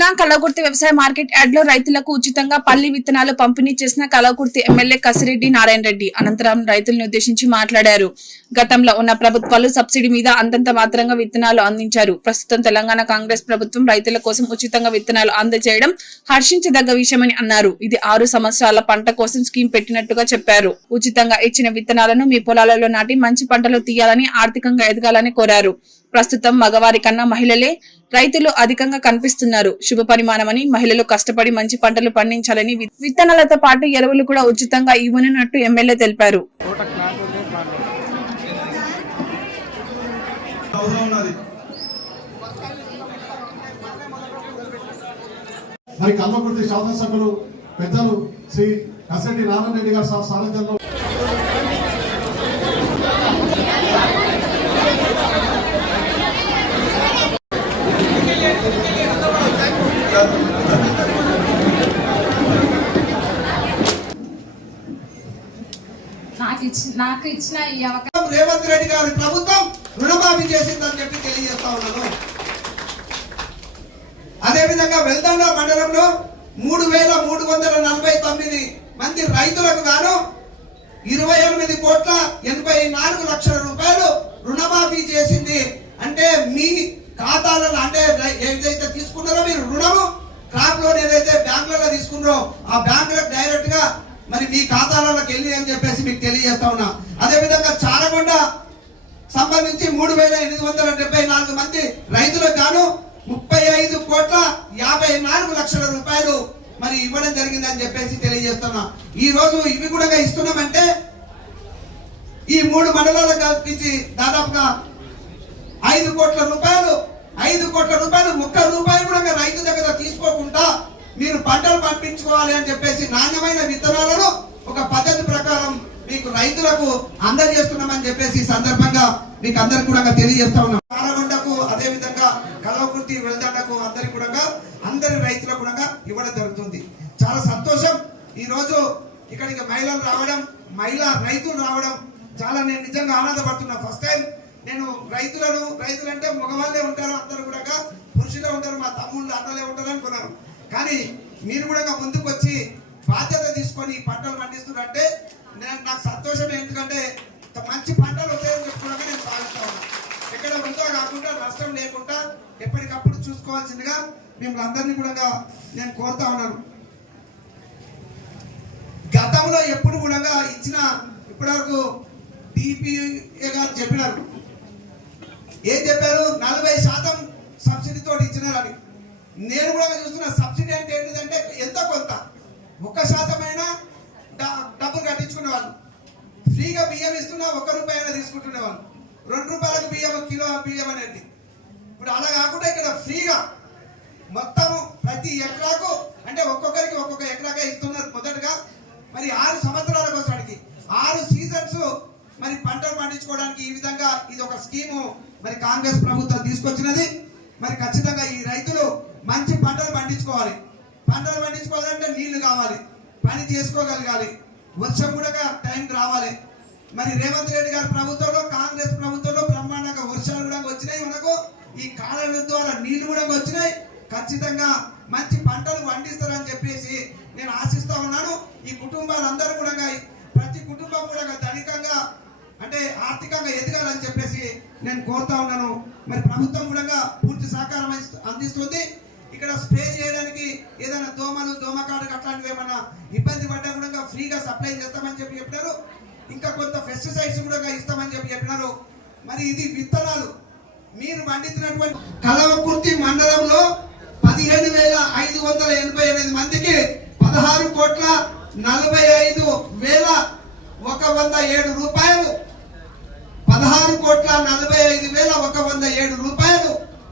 జిల్లా కల్లకుర్తి వ్యవసాయ market yard లో రైతులకు ఉచితంగా పల్లి విత్తనాలు పంపిణీ చేసిన కల్లకుర్తి ఎమ్మెల్యే కసిరెడ్డి నారాయణ రెడ్డి అనంతరం రైతులను ఉద్దేశించి మాట్లాడారు. గతంలో ఉన్న ప్రభుత్వాలు సబ్సిడీ మీద అంతంత మాత్రంగా విత్తనాలు అందించారు. ప్రస్తుతం తెలంగాణ కాంగ్రెస్ ప్రభుత్వం రైతుల కోసం ఉచితంగా విత్తనాలు అందజేయడం హర్షించదగ్గ విషయమని అన్నారు. ఇది 6 సంవత్సరాల పంట కోసం స్కీమ్ పెట్టినట్టుగా చెప్పారు. ఉచితంగా ఇచ్చిన విత్తనాలను మీ పొలాలలో నాటి మంచి పంటలు తీయాలని, ఆర్థికంగా ఎదగాలని కోరారు. ప్రస్తుతం మగవారి కన్నా మహిళలే రైతులు అధికంగా కనిపిస్తున్నారు. శుభ పరిమాణమని, మహిళలు కష్టపడి మంచి పంటలు పండించాలని విత్తనాలతో పాటు ఎరువులు కూడా ఉచితంగా ఇవ్వనున్నట్టు ఎమ్మెల్యే తెలిపారు. మరి కల్లకుర్తి శాసనసభ్యులు పెద్దలు శ్రీ కసిరెడ్డి నారాయణ రెడ్డి గారి సారథ్యంలో నాకు ఇచ్చిన ఈ అవకాశం రేవంత్ రెడ్డి గారి ప్రభుత్వం రుణమాఫీ చేసిందని చెప్పి తెలియజేస్తా ఉన్నాను. అదేవిధంగా వెల్దండ మండలంలో 3,349 మంది రైతులకు గాను 28,84,00,000 రూపాయలు రుణమాఫీ చేసింది. అంటే మీ ఖాతాలలో, అంటే ఏదైతే తీసుకున్నారో మీరు రుణము, క్రాప్ లోన్ ఏదైతే బ్యాంకులలో తీసుకున్నారో ఆ బ్యాంకులకు డైరెక్ట్ గా మరి మీ ఖాతాలలోకి వెళ్ళి అని చెప్పేసి మీకు తెలియజేస్తా ఉన్నా. అదేవిధంగా చారగొండ సంబంధించి 3,874 మంది రైతులకు గాను 35,54,00,000 రూపాయలు మరి ఇవ్వడం జరిగిందని చెప్పేసి తెలియజేస్తున్నా. ఈ రోజు ఇవి కూడా ఇస్తున్నామంటే ఈ 3 మండలాలకు కల్పించి దాదాపుగా 5 కోట్ల రూపాయలు, 5 కోట్ల రూపాయలు, 1 రూపాయి కూడా రైతు దగ్గర తీసుకోకుండా మీరు పంటలు పంపించుకోవాలి అని చెప్పేసి నాణ్యమైన విత్తనాలను ఒక పద్ధతి ప్రకారం మీకు రైతులకు అందజేస్తున్నామని చెప్పేసి సందర్భంగా మీకు అందరికి కూడా తెలియజేస్తా ఉన్నాం. కారగొండకు, అదే విధంగా కల్లకుర్తి, వెల్దండకు అందరి రైతులకు కూడా ఇవ్వడం జరుగుతుంది. చాలా సంతోషం. ఈ రోజు ఇక్కడికి మహిళలు రావడం, రైతులు రావడం చాలా నేను నిజంగా ఆనందపడుతున్నా. ఫస్ట్ టైం నేను రైతులంటే మగవాళ్ళే ఉంటారు, అందరు కూడా పురుషులే ఉంటారు, మా తమ్ముళ్ళు అన్నలే ఉంటారు అనుకున్నాను. కానీ మీరు కూడా ముందుకు వచ్చి బాధ్యత తీసుకొని పంటలు పండిస్తున్నారంటే నాకు సంతోషం. ఎందుకంటే మంచి పంటలు వస్తాయని చెప్పుకోవడానికి నేను భావిస్తా ఉన్నా. ఎక్కడ వృధా కాకుండా, నష్టం లేకుండా ఎప్పటికప్పుడు చూసుకోవాల్సిందిగా మిమ్మల్ని అందరినీ కూడా నేను కోరుతా ఉన్నాను. గతంలో ఎప్పుడు కూడా ఇచ్చిన, ఇప్పటివరకు డిపిఏ గారు చెప్పినారు, ఏం చెప్పారు, 40% సబ్సిడీతో ఇచ్చినారని. నేను కూడా చూస్తున్న సబ్సిడీ అంటే ఏంటిదంటే ఎంత కొంత 1% డబ్బులు కట్టించుకునే వాళ్ళు, ఫ్రీగా బియ్యం ఇస్తున్నా 1 రూపాయి తీసుకుంటునే వాళ్ళు, 2 రూపాయలకు బియ్యం, కిలో బియ్యం అనేది. ఇప్పుడు అలా కాకుండా ఇక్కడ ఫ్రీగా మొత్తము ప్రతి ఎకరాకు, అంటే ఒక్కొక్కరికి ఒక్కొక్క ఎకరాగా ఇస్తున్నారు. మొదటగా మరి 6 సంవత్సరాల కోసానికి 6 సీజన్స్ మరి పంటలు పండించుకోవడానికి ఈ విధంగా ఇది ఒక స్కీము మరి కాంగ్రెస్ ప్రభుత్వం తీసుకొచ్చినది. మరి ఖచ్చితంగా ఈ రైతులు మంచి పంటలు పండించుకోవాలి. పంటలు పండించుకోవాలంటే నీళ్లు కావాలి, పని చేసుకోగలగాలి, వర్షం కూడా టైంకి రావాలి. మరి రేవంత్ రెడ్డి గారి ప్రభుత్వంలో, కాంగ్రెస్ ప్రభుత్వంలో బ్రహ్మాండంగా వర్షాలు కూడా వచ్చినాయి. మనకు ఈ కాలువల ద్వారా నీళ్లు కూడా వచ్చినాయి. ఖచ్చితంగా మంచి పంటలు పండిస్తారని చెప్పేసి నేను ఆశిస్తా ఉన్నాను. ఈ కుటుంబాలందరూ కూడా, ప్రతి కుటుంబం కూడా ధనికంగా, అంటే ఆర్థికంగా ఎదగాలని చెప్పేసి నేను కోరుతా ఉన్నాను. మరి ప్రభుత్వం కూడా పూర్తి సహకారం అందిస్తుంది. ఇక్కడ స్ప్రే చేయడానికి ఏదైనా దోమలు, దోమకాడు అట్లాంటివి ఏమన్నా ఇబ్బంది పడ్డా కూడా ఫ్రీగా సప్లై చేస్తామని చెప్పినారు. ఇంకా కొంత పెస్టిసైడ్స్ కూడా ఇస్తామని చెప్పినారు. మరి ఇది విత్తనాలు మీరు పండించినటువంటి కల్లకుర్తి మండలంలో 15,588 మందికి 16,45,107 రూపాయలు, 16,45,107 రూపాయలు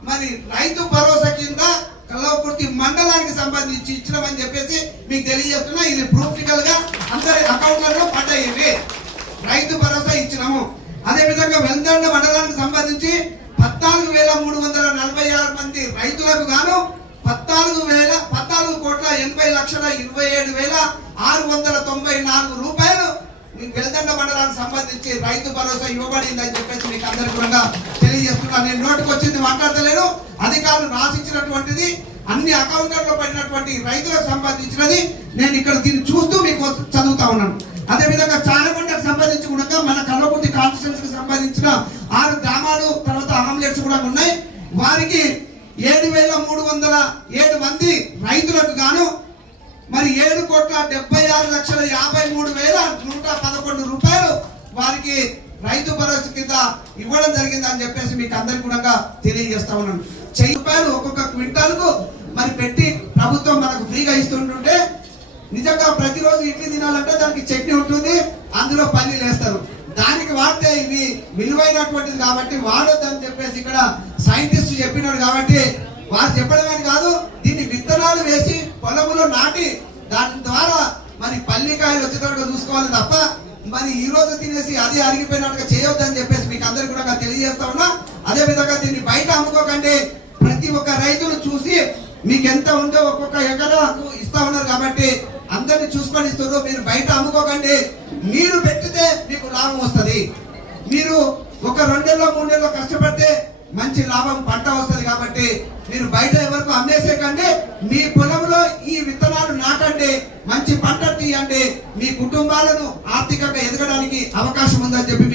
మరి రైతు భరోసా కింద కల్లకుర్తి మండలానికి సంబంధించి ఇచ్చినామని చెప్పేసి మీకు తెలియజేస్తున్నా. ఇది ప్రూఫికల్ గా అందరి అకౌంట్లలో పడ్డాయి. రైతు భరోసా ఇచ్చినాము. అదే విధంగా వెల్దండ మండలానికి సంబంధించి 14,346 మంది రైతులకు గాను 14,80,27,694 రూపాయలు వెల్దండ మండలానికి సంబంధించి రైతు భరోసా ఇవ్వబడిందని చెప్పేసి మీకు అందరికీ కూడా తెలియజేస్తున్నా. నేను నోటికి వచ్చింది మాట్లాడతలేను, అధికారులు రాసిచ్చినటువంటిది అన్ని అకౌంట్లలో పడినటువంటి రైతులకు సంబంధించినది నేను ఇక్కడ దీన్ని చూస్తూ మీకు చదువుతా ఉన్నాను. అదేవిధంగా చారకొండకు సంబంధించి కూడా మన కల్వకుర్తి కాన్స్టిట్యూన్సీకి సంబంధించిన 6 గ్రామాలు తర్వాత ఆమ్లెట్స్ కూడా ఉన్నాయి. వారికి 7,307 మంది రైతులకు గాను మరి 7,76,53,111 రూపాయలు వారికి రైతు భరోసా కింద ఇవ్వడం జరిగింది అని చెప్పేసి మీకు అందరికి కూడా తెలియజేస్తా ఉన్నాను. 1000 రూపాయలు ఒక్కొక్క క్వింటాల్కు మరి పెట్టి ప్రభుత్వం మనకు ఫ్రీగా ఇస్తుంటుంటే నిజంగా ప్రతిరోజు ఇడ్లీ తినాలంటే దానికి చట్నీ ఉంటుంది, అందులో పల్లీలు వేస్తారు. దానికి వాడితే ఇవి విలువైనటువంటిది కాబట్టి వాడొద్దని చెప్పేసి ఇక్కడ సైంటిస్ట్ చెప్పినాడు. కాబట్టి వారు చెప్పడమే కాదు, దీన్ని విత్తనాలు వేసి పొలంలో నాటి దాని ద్వారా మరి పల్లికాయలు వచ్చేటట్టుగా చూసుకోవాలి తప్ప మరి ఈ రోజు తినేసి అది అరిగిపోయినట్టుగా చేయొద్దని చెప్పేసి మీకు అందరికి కూడా తెలియజేస్తా ఉన్నా. అదే విధంగా దీన్ని బయట అమ్ముకోకండి. ప్రతి ఒక్క రైతును చూసి మీకు ఎంత ఉందో ఒక్కొక్క ఎకరాకు ఇస్తా ఉన్నారు కాబట్టి అందరిని చూసుకొని ఇస్తున్నారు. మీరు బయట అమ్ముకోకండి. మీరు పెట్టితే మీకు లాభం వస్తుంది. మీరు ఒక 2 నెలలో 3 నెలలో కష్టపడితే మంచి లాభం పంట వస్తుంది. కాబట్టి మీరు బయట ఎవరికి అమ్మేసేకండి. మీ పొలంలో ఈ విత్తనాలు నాటండి, మంచి పంట తీయండి. మీ కుటుంబాలను ఆర్థికంగా ఎదగడానికి అవకాశం ఉందని చెప్పి